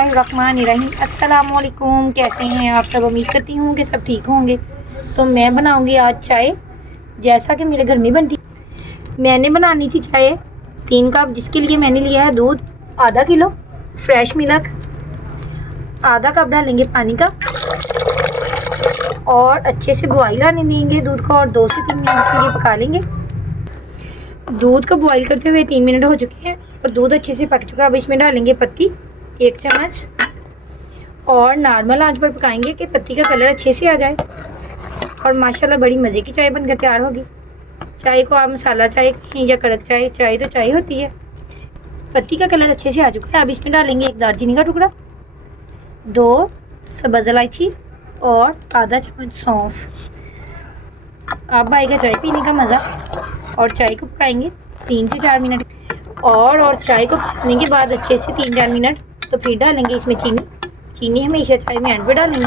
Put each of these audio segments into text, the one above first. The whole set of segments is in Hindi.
बिस्मिल्लाहिर्रहमानिर्रहीम। अस्सलामुअलैकुम। कैसे हैं आप सब? उम्मीद करती हूँ कि सब ठीक होंगे। तो मैं बनाऊँगी आज चाय, जैसा कि मेरे घर में बनती। मैंने बनानी थी चाय 3 कप, जिसके लिए मैंने लिया है दूध आधा किलो, फ्रेश मिल्क आधा कप डालेंगे पानी का, और अच्छे से बॉईल आने देंगे दूध को, और 2 से 3 मिनट के लिए पका लेंगे। दूध को बॉईल करते हुए 3 मिनट हो चुके हैं और दूध अच्छे से पक चुका है। अब इसमें डालेंगे पत्ती 1 चम्मच, और नॉर्मल आंच पर पकाएंगे कि पत्ती का कलर अच्छे से आ जाए, और माशाल्लाह बड़ी मज़े की चाय बनकर तैयार होगी। चाय को आप मसाला चाय कहें या कड़क चाय, चाय तो चाय होती है। पत्ती का कलर अच्छे से आ चुका है। अब इसमें डालेंगे 1 दालचीनी का टुकड़ा, 2 सब्ज़ इलायची और आधा चम्मच सौंफ। अब आएगा चाय पीने का मज़ा। और चाय को पकाएंगे 3 से 4 मिनट, और चाय को पकाने के बाद अच्छे से 3-4 मिनट, तो फिर डालेंगे इसमें चीनी हमेशा चाय में एंड पे डालेंगे।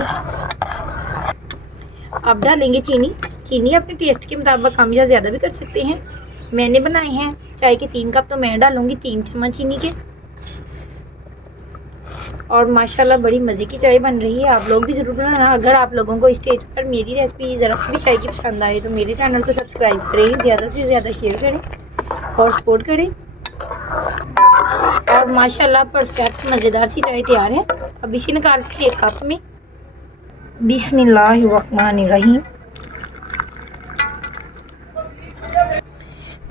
अब डालेंगे चीनी अपने टेस्ट के मुताबिक कम या ज़्यादा भी कर सकते हैं। मैंने बनाए हैं चाय के 3 कप, तो मैं डालूँगी 3 चम्मच चीनी के। और माशाल्लाह बड़ी मज़े की चाय बन रही है। आप लोग भी ज़रूर बनाना। अगर आप लोगों को इस स्टेज पर मेरी रेसिपी ज़रा सी भी चाय की पसंद आए तो मेरे चैनल को सब्सक्राइब करें, ज़्यादा से ज़्यादा शेयर करें और सपोर्ट करें। और माशाल्लाह परफेक्ट मज़ेदार सी चाय तैयार है। अब इसे निकाल के 1 कप में। बिस्मिल्लाहिर्रहमानिर्रहीम।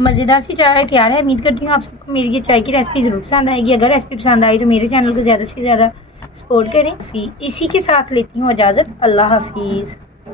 मज़ेदार सी चाय तैयार है। उम्मीद करती हूँ आप सबको मेरी ये चाय की रेसिपी ज़रूर पसंद आएगी। अगर रेसिपी पसंद आई तो मेरे चैनल को ज़्यादा से ज़्यादा सपोर्ट करें। इसी के साथ लेती हूँ इजाज़त। अल्लाह हाफिज़।